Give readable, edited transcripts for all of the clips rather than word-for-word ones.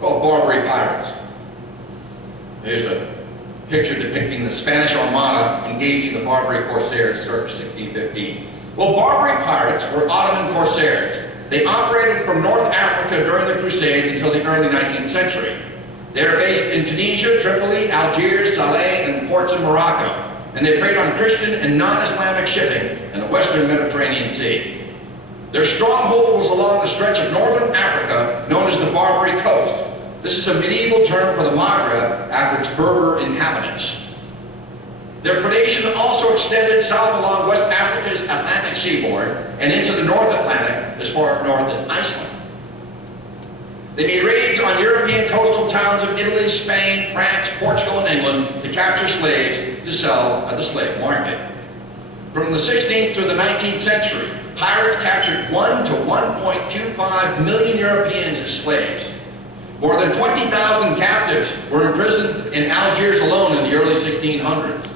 Well, Barbary pirates. Here's a picture depicting the Spanish Armada engaging the Barbary Corsairs circa 1615. Well, Barbary pirates were Ottoman Corsairs. They operated from North Africa during the Crusades until the early 19th century. They are based in Tunisia, Tripoli, Algiers, Saleh, and ports in Morocco, and they preyed on Christian and non-Islamic shipping in the western Mediterranean Sea. Their stronghold was along the stretch of northern Africa known as the Barbary Coast. This is a medieval term for the Maghreb after its Berber inhabitants. Their predation also extended south along West Africa's Atlantic seaboard and into the North Atlantic as far north as Iceland. They made raids on European coastal towns of Italy, Spain, France, Portugal, and England to capture slaves to sell at the slave market. From the 16th through the 19th century, pirates captured 1 to 1.25 million Europeans as slaves. More than 20,000 captives were imprisoned in Algiers alone in the early 1600s.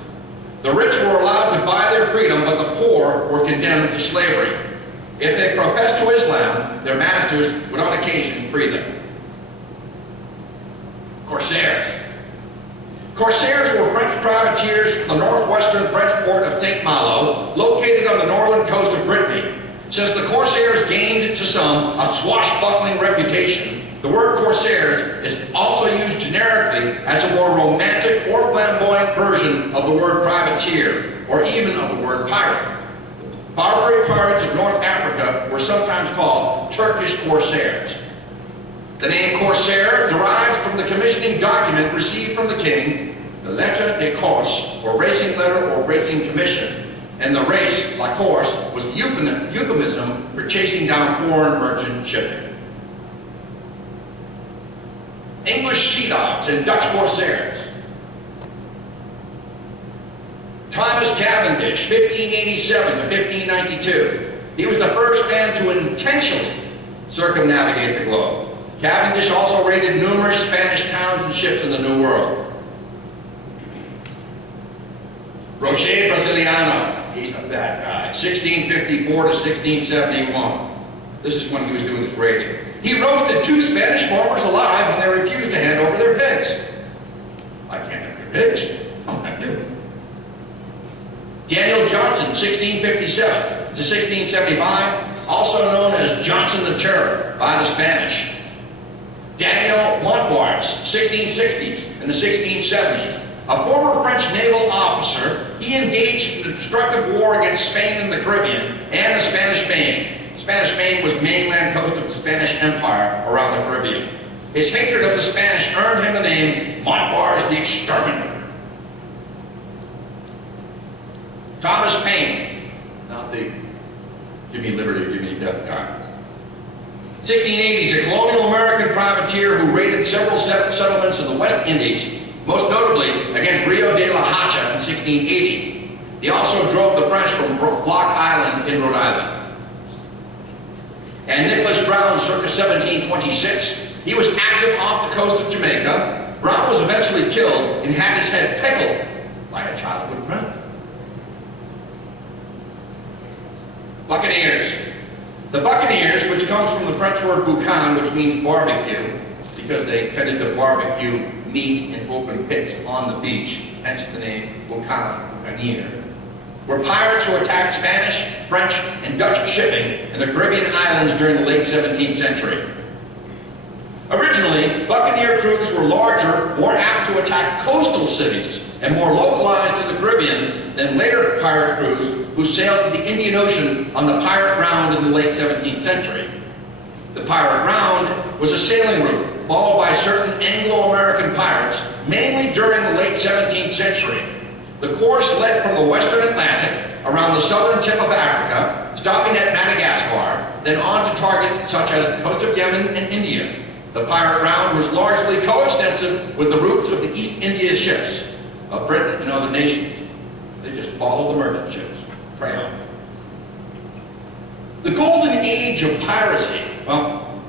The rich were allowed to buy their freedom, but the poor were condemned to slavery. If they professed to Islam, their masters would on occasion free them. Corsairs. Corsairs were French privateers from the northwestern French port of St. Malo, located on the northern coast of Brittany. Since the Corsairs gained to some a swashbuckling reputation, the word Corsairs is also used generically as a more romantic or flamboyant version of the word privateer, or even of the word pirate. Barbary pirates of North Africa were sometimes called Turkish Corsairs. The name Corsair derives from the commissioning document received from the king, the lettre de course, or racing letter or racing commission, and the race, la course, was the euphemism for chasing down foreign merchant shipping. English sea dogs and Dutch Corsairs. Thomas Cavendish, 1587 to 1592. He was the first man to intentionally circumnavigate the globe. Cavendish also raided numerous Spanish towns and ships in the New World. Rocher Brasiliano, he's a bad guy, 1654 to 1671. This is when he was doing his raiding. He roasted 2 Spanish farmers alive when they refused to hand over their pigs. I can't have your pigs. I'll have you. Daniel Johnson, 1657 to 1675, also known as Johnson the Terror by the Spanish. Daniel Montbarts, 1660s and the 1670s, a former French naval officer. He engaged in a destructive war against Spain and the Caribbean and the Spanish Main. Spanish Main was mainland coast of the Spanish Empire around the Caribbean. His hatred of the Spanish earned him the name Montbars the Exterminator. Thomas Paine, not the give me liberty, give me death guy. 1680s, a colonial American privateer who raided several settlements in the West Indies, most notably against Rio de la Hacha in 1680. He also drove the French from Block Island in Rhode Island. And Nicholas Brown, circa 1726. He was active off the coast of Jamaica. Brown was eventually killed and had his head pickled by a childhood friend. Buccaneers. The Buccaneers, which comes from the French word boucan, which means barbecue, because they tended to barbecue meat in open pits on the beach, hence the name Buccaneer, were pirates who attacked Spanish, French, and Dutch shipping in the Caribbean islands during the late 17th century. Originally, Buccaneer crews were larger, more apt to attack coastal cities, and more localized to the Caribbean than later pirate crews who sailed to the Indian Ocean on the pirate round in the late 17th century. The pirate round was a sailing route followed by certain Anglo-American pirates, mainly during the late 17th century. The course led from the western Atlantic around the southern tip of Africa, stopping at Madagascar, then on to targets such as the coast of Yemen and India. The pirate round was largely coextensive with the routes of the East India ships of Britain and other nations. They just followed the merchant ships. Pray on. The Golden Age of Piracy, well,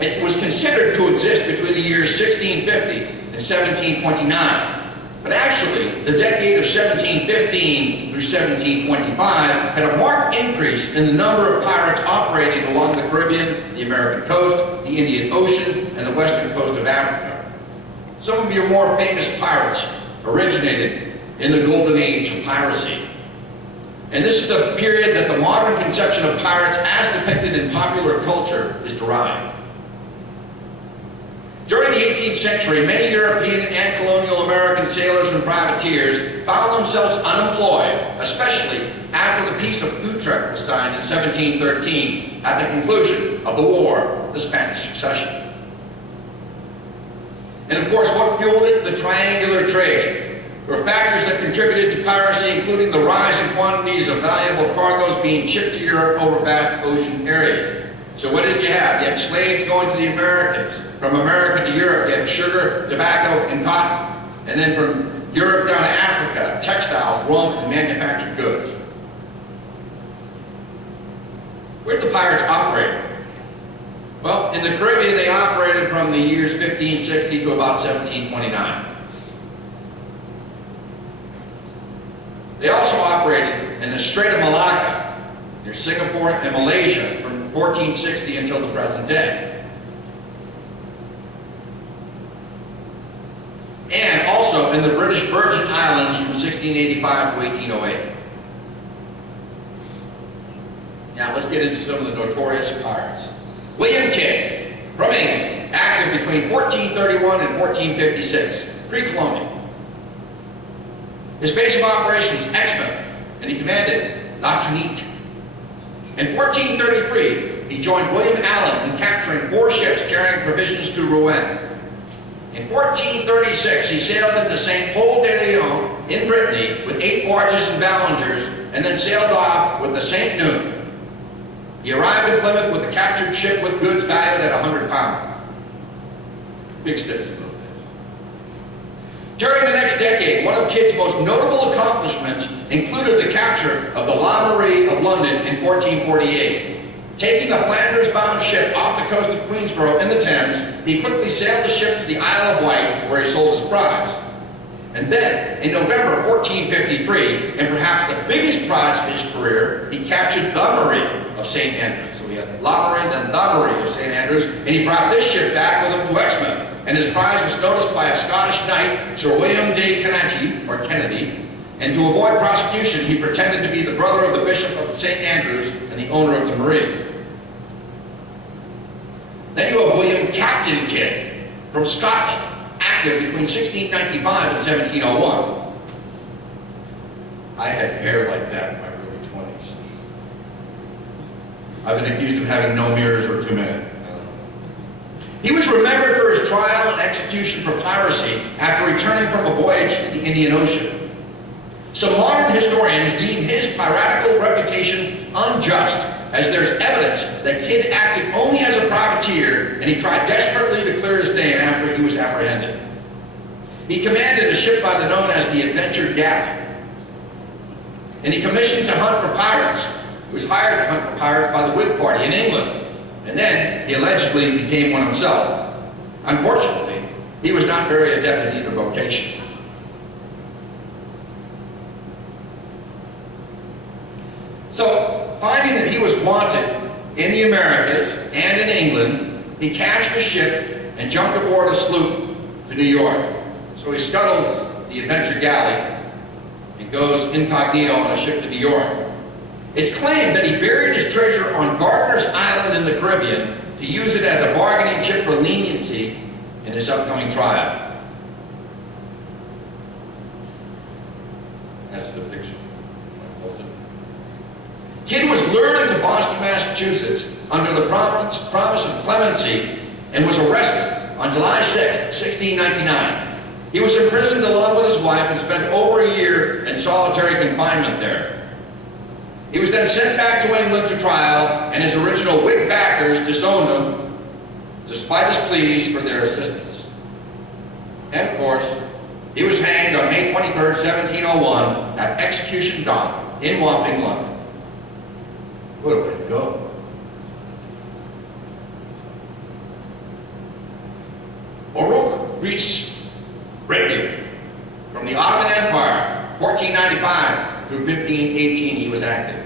it was considered to exist between the years 1650 and 1729. But actually, the decade of 1715 through 1725 had a marked increase in the number of pirates operating along the Caribbean, the American coast, the Indian Ocean, and the western coast of Africa. Some of your more famous pirates originated in the Golden Age of Piracy. And this is the period that the modern conception of pirates as depicted in popular culture is derived. During the 18th century, many European and colonial American sailors and privateers found themselves unemployed, especially after the Peace of Utrecht was signed in 1713 at the conclusion of the War, the Spanish Succession. And of course, what fueled it? The triangular trade. There were factors that contributed to piracy, including the rise in quantities of valuable cargoes being shipped to Europe over vast ocean areas. So what did you have? You had slaves going to the Americas. From America to Europe, you had sugar, tobacco, and cotton. And then from Europe down to Africa, textiles, rum, and manufactured goods. Where did the pirates operate? Well, in the Caribbean, they operated from the years 1560 to about 1729. They also operated in the Strait of Malacca, near Singapore and Malaysia, from 1460 until the present day. And also in the British Virgin Islands from 1685 to 1808. Now let's get into some of the notorious pirates. William Kidd, from England, active between 1431 and 1456, pre-colonial. His base of operations, Exmouth, and he commanded La Trinite. In 1433, he joined William Allen in capturing 4 ships carrying provisions to Rouen. In 1436, he sailed into St. Paul de Leon in Brittany with 8 barges and ballingers, and then sailed off with the St. Noon. He arrived in Plymouth with a captured ship with goods valued at 100 pounds. Big sticks in those days. During the next decade, one of Kidd's most notable accomplishments included the capture of the La Marie of London in 1448. Taking the Flanders-bound ship off the coast of Queensborough in the Thames, he quickly sailed the ship to the Isle of Wight, where he sold his prize. And then, in November 1453, and perhaps the biggest prize of his career, he captured the Marie of St. Andrews. So we had La Marie, then the Marie of St. Andrews, and he brought this ship back with him to Exmouth. And his prize was noticed by a Scottish knight, Sir William de Kennedy, and to avoid prosecution, he pretended to be the brother of the Bishop of St. Andrews and the owner of the Marie. Then you have William Captain Kidd, from Scotland, active between 1695 and 1701. I had hair like that in my early 20s. I've been accused of having no mirrors or too many. He was remembered for his trial and execution for piracy after returning from a voyage to the Indian Ocean. Some modern historians deem his piratical reputation unjust, as there's evidence that Kidd acted only as a privateer, and he tried desperately to clear his name after he was apprehended. He commanded a ship known as the Adventure Galley, and he commissioned to hunt for pirates. He was hired to hunt for pirates by the Whig Party in England, and then he allegedly became one himself. Unfortunately, he was not very adept at either vocation. So, finding that he was wanted in the Americas and in England, he cashed a ship and jumped aboard a sloop to New York. So he scuttles the Adventure Galley and goes incognito on a ship to New York. It's claimed that he buried his treasure on Gardner's Island in the Caribbean to use it as a bargaining chip for leniency in his upcoming trial. That's the picture. Kidd was lured into Boston, Massachusetts under the promise of clemency and was arrested on July 6, 1699. He was imprisoned along with his wife and spent over a year in solitary confinement there. He was then sent back to England to trial, and his original Whig backers disowned him, despite his pleas for their assistance. And of course, he was hanged on May 23, 1701 at Execution Dock in Wapping, London. What a way to go. Uruk reached Britain from the Ottoman Empire, 1495 through 1518 he was active.